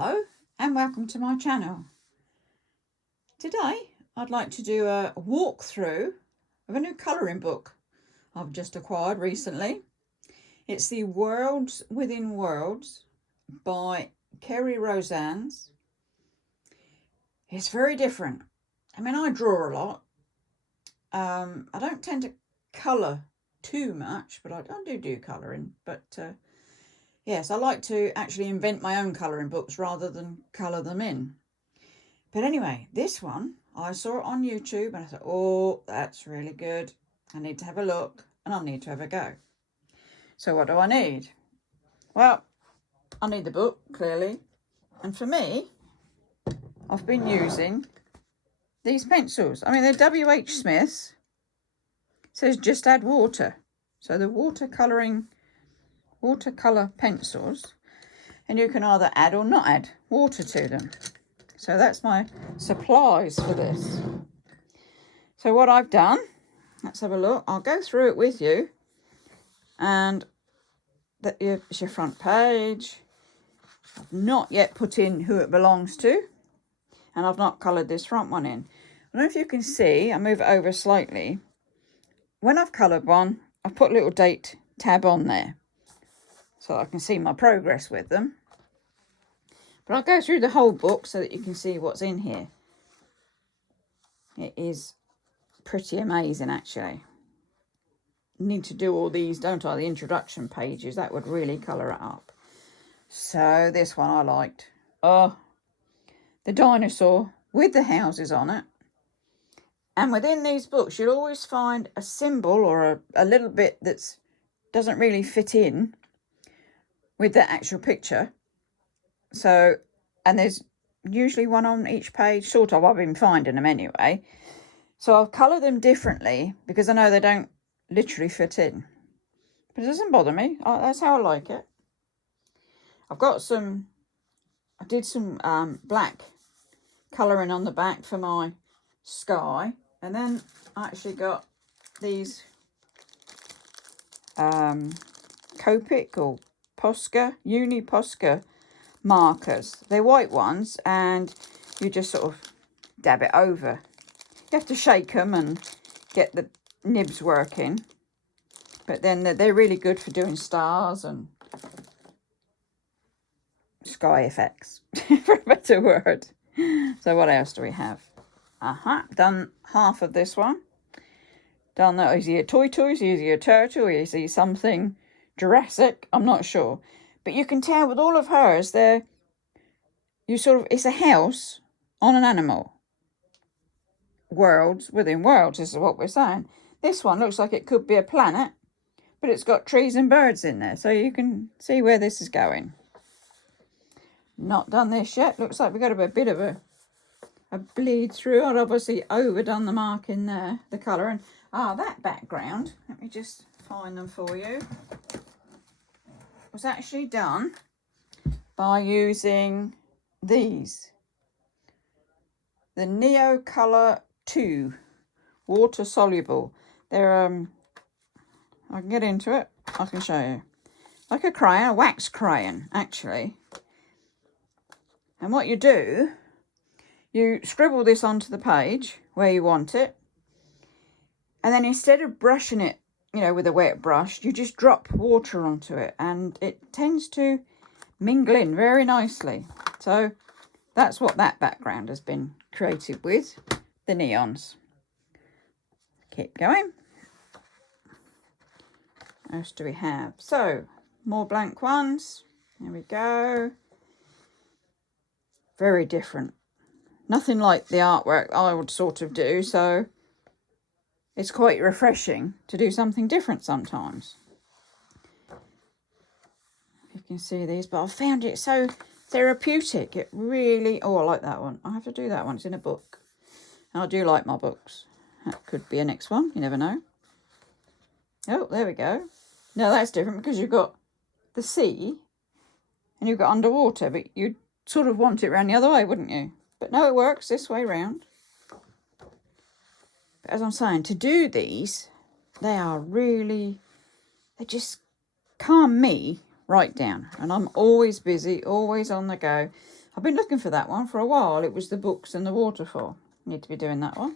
Hello and welcome to my channel. Today I'd like to do a walkthrough of a new colouring book I've just acquired recently. It's the Worlds Within Worlds by Kerby Rosanes. It's very different. I mean, I draw a lot. I don't tend to colour too much, but I do colouring. But yes, I like to actually invent my own colouring books rather than colour them in. But anyway, this one, I saw it on YouTube and I thought, oh, that's really good. I need to have a look and I need to have a go. So what do I need? Well, I need the book, clearly. And for me, I've been using these pencils. I mean, they're W.H. Smith's. It says just add water. So the watercolour pencils, and you can either add or not add water to them. So that's my supplies for this. So what I've done, let's have a look. I'll go through it with you, and it's your front page. I've not yet put in who it belongs to, and I've not coloured this front one in. I don't know if you can see, I'll move it over slightly. When I've coloured one, I've put a little date tab on there so I can see my progress with them. But I'll go through the whole book so that you can see what's in here. It is pretty amazing, actually. Need to do all these, don't I? The introduction pages. That would really colour it up. So this one I liked. Oh, the dinosaur with the houses on it. And within these books, you'll always find a symbol or a little bit that doesn't really fit in with the actual picture. So, and there's usually one on each page, sort of. I've been finding them anyway. So I've coloured them differently because I know they don't literally fit in. But it doesn't bother me. That's how I like it. I've got I did some black colouring on the back for my sky. And then I actually got these Copic or Posca, Uni Posca markers. They're white ones and you just sort of dab it over. You have to shake them and get the nibs working. But then they're really good for doing stars and sky effects, for a better word. So what else do we have? Done half of this one. Done that. Is he a toys? Is he a turtle? Is he something Jurassic? I'm not sure. But you can tell with all of hers, it's a house on an animal. Worlds within worlds, this is what we're saying. This one looks like it could be a planet, but it's got trees and birds in there. So you can see where this is going. Not done this yet. Looks like we've got a bit of a bleed through. I'd obviously overdone the marking there, the colour. And that background, let me just find them for you, was actually done by using these. The Neo Colour 2 water soluble. They're I can get into it. I can show you. Like a crayon, a wax crayon actually. And what you do, you scribble this onto the page where you want it. And then instead of brushing it, with a wet brush, you just drop water onto it. And it tends to mingle in very nicely. So that's what that background has been created with, the neons. Keep going. What else do we have? So, more blank ones. There we go. Very different. Nothing like the artwork I would sort of do, so it's quite refreshing to do something different sometimes. You can see these, but I found it so therapeutic. It really, I like that one. I have to do that one. It's in a book. And I do like my books. That could be a next one. You never know. Oh, there we go. No, that's different because you've got the sea and you've got underwater, but you'd sort of want it around the other way, wouldn't you? But no, it works this way round. But as I'm saying, to do these, they just calm me right down. And I'm always busy, always on the go. I've been looking for that one for a while. It was the books and the waterfall. Need to be doing that one.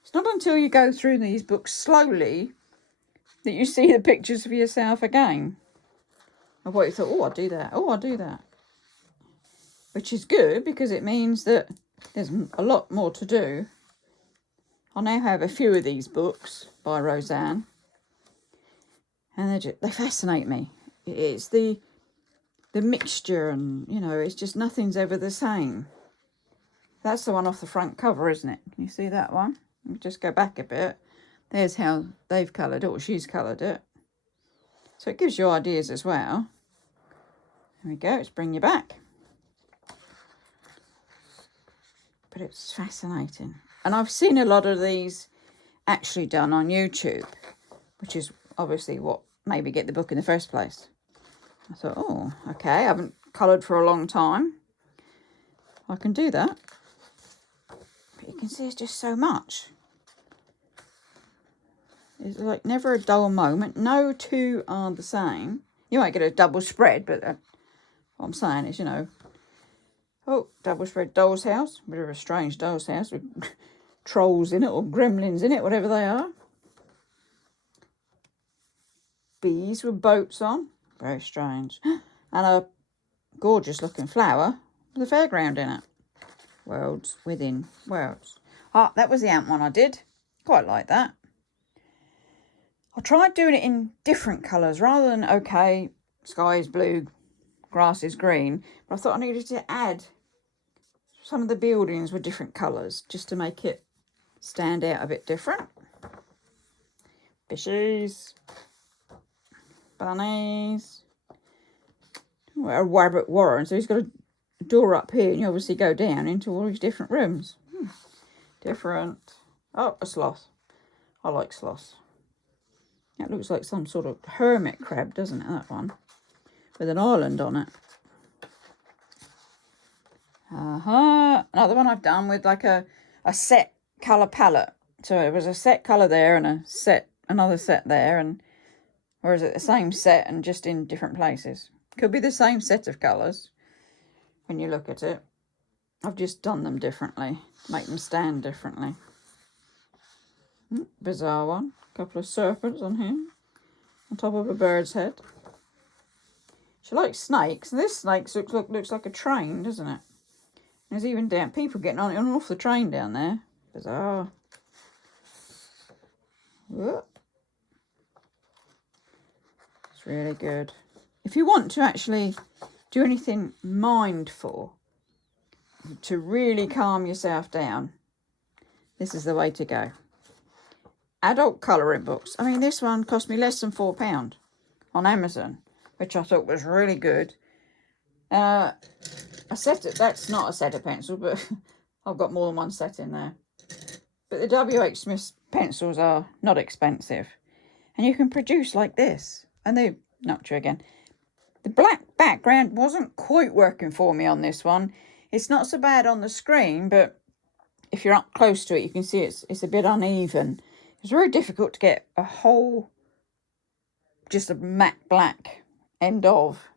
It's not until you go through these books slowly that you see the pictures for yourself again. Of what you thought, oh, I'll do that. Oh, I'll do that. Which is good because it means that there's a lot more to do. I now have a few of these books by Rosanne. And they fascinate me. It's the mixture and, you know, it's just nothing's ever the same. That's the one off the front cover, isn't it? Can you see that one? Let me just go back a bit. There's how they've coloured it, or she's coloured it. So it gives you ideas as well. There we go, let's bring you back. But it's fascinating. And I've seen a lot of these actually done on YouTube, which is obviously what made me get the book in the first place. I thought, oh, okay, I haven't coloured for a long time. I can do that. But you can see it's just so much. It's like never a dull moment. No two are the same. You might get a double spread, but what I'm saying is, you know, oh, double spread doll's house. A bit of a strange doll's house with trolls in it or gremlins in it, whatever they are. Bees with boats on. Very strange. And a gorgeous looking flower with a fairground in it. Worlds within worlds. Ah, that was the ant one I did. Quite like that. I tried doing it in different colours rather than, okay, sky is blue, grass is green. But I thought I needed to add some of the buildings with different colours just to make it stand out a bit different. Fishies. Bunnies. A rabbit warren. So he's got a door up here and you obviously go down into all these different rooms. Different. Oh, a sloth. I like sloths. That looks like some sort of hermit crab, doesn't it, that one? With an island on it. Another one I've done with like a set colour palette. So it was a set colour there and another set there. Or is it the same set and just in different places? Could be the same set of colours when you look at it. I've just done them differently. Make them stand differently. Bizarre one. Couple of serpents on here. On top of a bird's head. She likes snakes. And this snake looks like a train, doesn't it? There's even people getting on and off the train down there. Bizarre. Whoop. It's really good. If you want to actually do anything mindful to really calm yourself down, this is the way to go. Adult colouring books. I mean, this one cost me less than £4 on Amazon, which I thought was really good. That's not a set of pencils, but I've got more than one set in there. But the W.H. Smith pencils are not expensive. And you can produce like this. And they, not true again. The black background wasn't quite working for me on this one. It's not so bad on the screen, but if you're up close to it, you can see it's a bit uneven. It's very difficult to get a whole, just a matte black end of.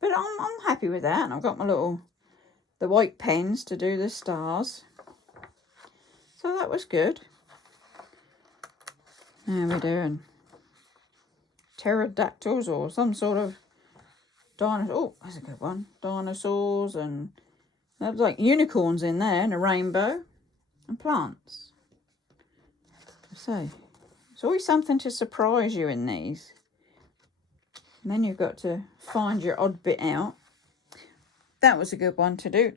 But I'm happy with that. And I've got the white pens to do the stars. So that was good. How are we doing? Pterodactyls or some sort of dinosaur. Oh, that's a good one. Dinosaurs and there was like unicorns in there and a rainbow and plants. So it's always something to surprise you in these. And then you've got to find your odd bit out. That was a good one to do.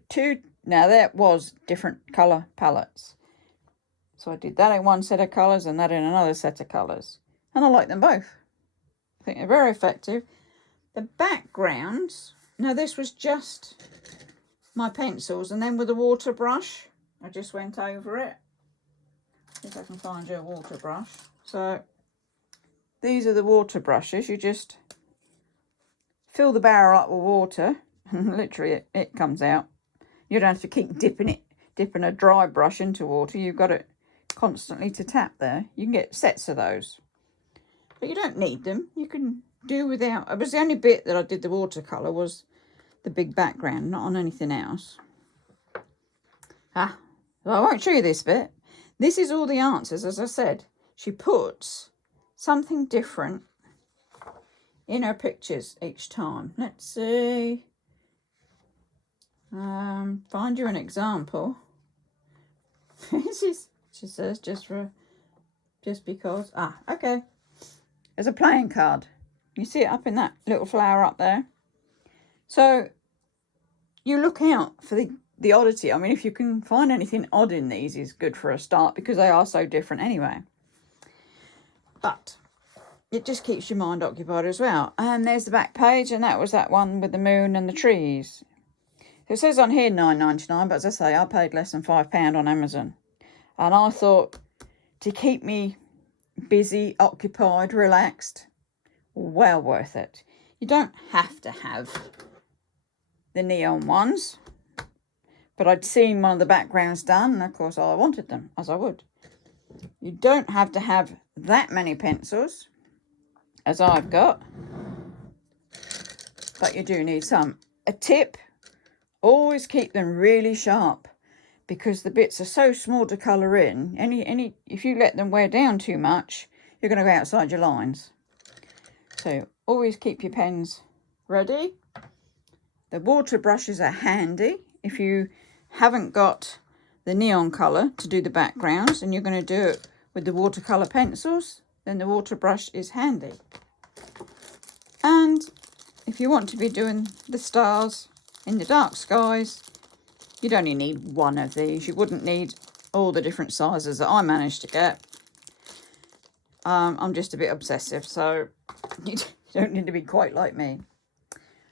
Now that was different colour palettes. So I did that in one set of colours and that in another set of colours. And I like them both. I think they're very effective. The backgrounds, now this was just my pencils and then with a water brush, I just went over it. See if I can find you a water brush. So these are the water brushes. You just fill the barrel up with water and literally it comes out. You don't have to keep dipping a dry brush into water. You've got it constantly to tap there. You can get sets of those. But you don't need them. You can do without. It was the only bit that I did the watercolour was the big background, not on anything else. Well, I won't show you this bit. This is all the answers, as I said. She puts something different in her pictures each time. Let's see. Find you an example. She says just because. Okay. There's a playing card. You see it up in that little flower up there. So you look out for the oddity. I mean, if you can find anything odd in these, is good for a start, because they are so different anyway. But it just keeps your mind occupied as well. And there's the back page, and that was that one with the moon and the trees. It says on here £9.99, but as I say, I paid less than £5 on Amazon. And I thought, to keep me busy, occupied, relaxed, well worth it. You don't have to have the neon ones, but I'd seen one of the backgrounds done, and of course I wanted them, as I would. You don't have to have that many pencils, as I've got, but you do need some. A tip: always keep them really sharp, because the bits are so small to colour in. If you let them wear down too much, you're going to go outside your lines. So always keep your pens ready. The water brushes are handy if you haven't got the neon colour to do the backgrounds and you're going to do it with the watercolour pencils, then the water brush is handy. And if you want to be doing the stars in the dark skies, you'd only need one of these. You wouldn't need all the different sizes that I managed to get. I'm just a bit obsessive, so you don't need to be quite like me.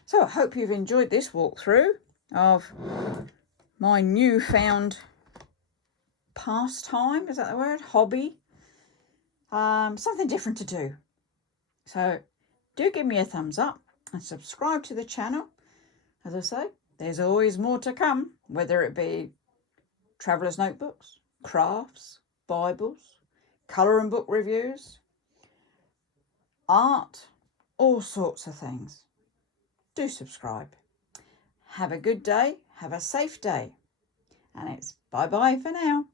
So I hope you've enjoyed this walkthrough of my newfound pastime, is that the word? Hobby. Something different to do. So do give me a thumbs up and subscribe to the channel. As I say, there's always more to come, whether it be traveller's notebooks, crafts, Bibles, colour and book reviews, art, all sorts of things. Do subscribe. Have a good day, have a safe day, and it's bye-bye for now.